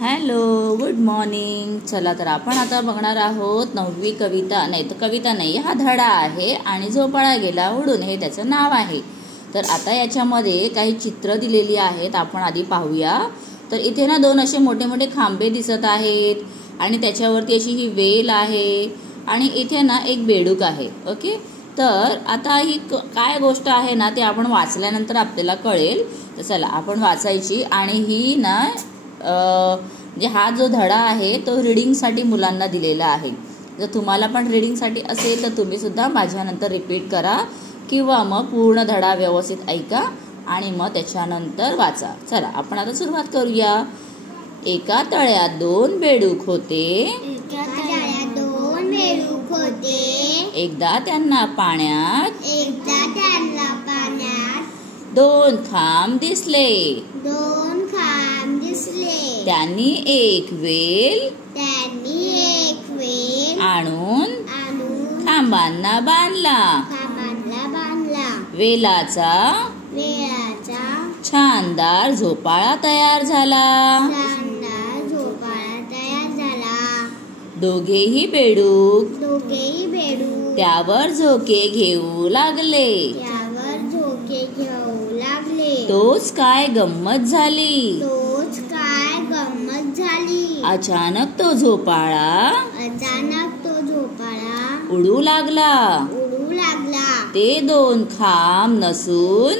Hello, good morning. चला तर आपण आता बघणार आहोत 9वी कविता. नाही तर कविता नाही, हा धडा आहे आणि झोपाळा गेला उडून हे त्याचं नाव आहे. तर आता याच्यामध्ये काही चित्र दिलेली आहेत, आपण आधी पाहूया. तर इथे ना 2 असे मोठे मोठे खांबे दिसत आहेत आणि त्याच्यावरती अशी ही वेल आहे आणि इथे ना एक बेडूक आहे. ओके, तर आता ही काय गोष्ट आहे ना ते आपण वाचल्यानंतर आपल्याला कळेल. तर चला आपण वाचायची. आणि ही ना म्हणजे हा जो धडा आहे तो रीडिंगसाठी मुलांना दिलेला आहे. जर तुम्हाला पण रीडिंगसाठी असेल तर तुम्ही सुद्धा माझ्यानंतर रिपीट करा किंवा मग पूर्ण धडा व्यवस्थित ऐका आणि मग त्याच्यानंतर वाचा. चला आपण आता सुरुवात करूया. एका तळ्यात 2 बेडूक होते. एकदा त्यांना पाण्यात 2 खांब दिसले. त्यांनी एक वेल आणून खांबांना बांधला. वेलाचा छानदार झोपाळा तयार झाला. दोघेही बेडूक त्यावर झोके घेऊ लागले. तोच काय गंमत झाली. अचानक तो झोपाळा उडू लागला. ते 2 खांब नसून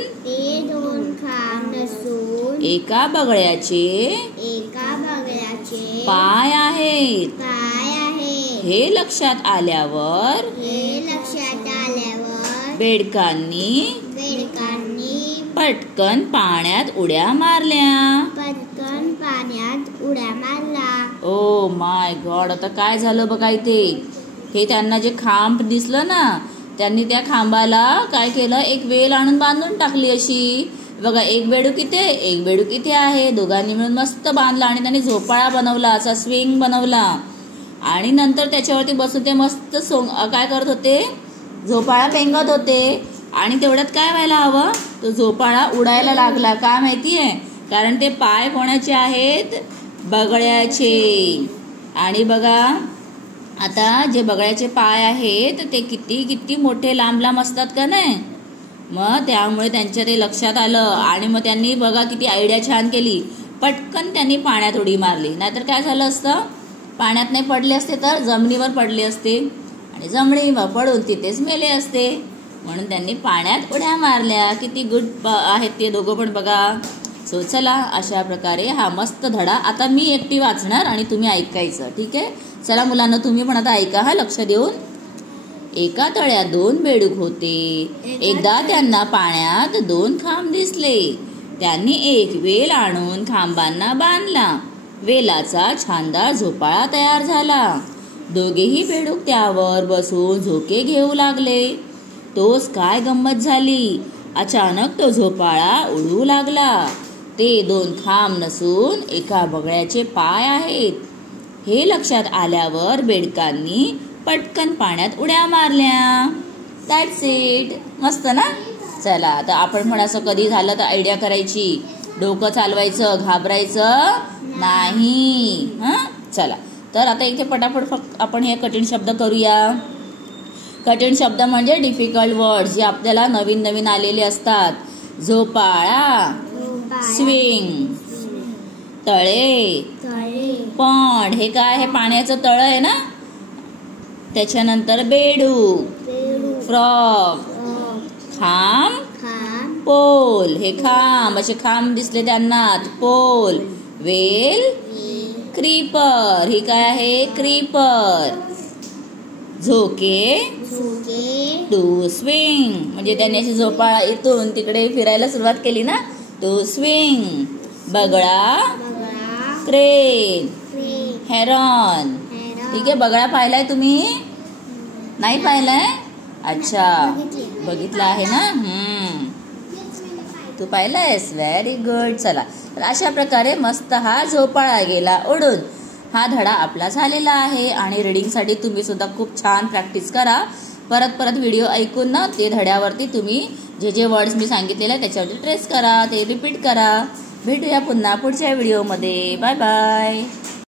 एका बगळ्याचे पाय आहेत. हे लक्षात आल्यावर बेडकांनी पटकन पाण्यात उड्या मारल्या. ओ माय गॉड, आता काय झालं बघा. इथे हे त्यांना जे खांब दिसलं ना, त्यांनी त्या खांबाला काय केलं, एक वेल आणून बांधून टाकली. अशी बघा, एक बेडूक इथे एक बेडूक इथे आहे. दोघांनी मिळून मस्त बांधला आणि त्यांनी झोपाळा बनवला, असा स्विंग बनवला. आणि नंतर त्याच्यावरती बसून ते मस्त काय करत होते, झोपाळा पेंगत होते. आणि तेवढ्यात काय व्हायला हवं, तो झोपाळा उडायला लागला. का माहितीये, कारण ते पाय कोणाचे आहेत, बगळ्याचे. आणि बघा आता जे बगळ्याचे पाय आहेत ते किती किती मोठे लांब लांब असतात का नाही. मग त्यामुळे त्यांच्या ते लक्षात आलं आणि मग त्यांनी बघा किती आयडिया छान केली. पटकन त्यांनी पाण्यात उडी मारली. नाहीतर काय झालं असतं, पाण्यात नाही पडले असते तर जमिनीवर पडले असते आणि जमिनीवर पडून तिथेच मेले असते. म्हणून त्यांनी पाण्यात उड्या मारल्या. किती गुड आहेत ते दोघं पण बघा. सो चला, अशा प्रकारे हा मस्त धडा आता मी एकटी वाचणार आणि तुम्ही ऐकायचं. ठीक आहे, चला मुलांना तुम्ही पण आता ऐका हा लक्ष देऊन. एका तळ्यात 2 बेडूक होते. एकदा त्यांना पाण्यात 2 खांब दिसले. त्यांनी एक वेल आणून खांबांना बांधला. वेलाचा छानदार झोपाळा तयार झाला. दोघेही बेडूक त्यावर बसून झोके घेऊ लागले. तोच काय गंमत झाली. अचानक तो झोपाळा उडू लागला. ते 2 खांब नसून एका बगळ्याचे पाय आहेत. हे लक्षात आल्यावर बेडकांनी पटकन पाण्यात उड्या मारल्या. That's it. मस्त ना. चला आता आपण पण असं कधी झालं तर आयडिया करायची, डोकं चालवायचं, घाबरायचं नाही. चला तर आता इथे पटापट आपण हे कठीण शब्द करूया. कठीण शब्द म्हणजे डिफिकल्ट वर्ड्स जे आपल्याला नवीन नवीन आलेले असतात. झोपाळा, स्विंग, तळे, पॉन्ड, हे काय आहे, पाण्याचं तळ आहे ना. त्याच्यानंतर बेडूक, फ्रॉग, खांब, पोल, हे खांब असे खांब दिसले त्यांना, पोल, वेल, क्रीपर, ही काय आहे, क्रीपर, झोके, टू स्विंग, म्हणजे त्यांनी अशी झोपाळा इथून तिकडे फिरायला सुरुवात केली ना, टू स्विंग, बगळा, क्रेन, हेरॉन. ठीक आहे, बगळा पाहिलाय तुम्ही, नाही पाहिलाय? अच्छा, बघितला आहे ना. तू पाहिलायस, व्हेरी गुड. चला तर अशा प्रकारे मस्त हा झोपाळा गेला उडून हा धडा आपला झालेला आहे. आणि रीडिंगसाठी तुम्ही सुद्धा खूप छान प्रॅक्टिस करा. परत व्हिडिओ ऐकून ना ते धड्यावरती तुम्ही जे वर्ड्स मी सांगितलेले त्याच्यावरती ट्रेस करा, ते रिपीट करा. भेटूया पुन्हा पुढच्या व्हिडिओमध्ये. Bye bye.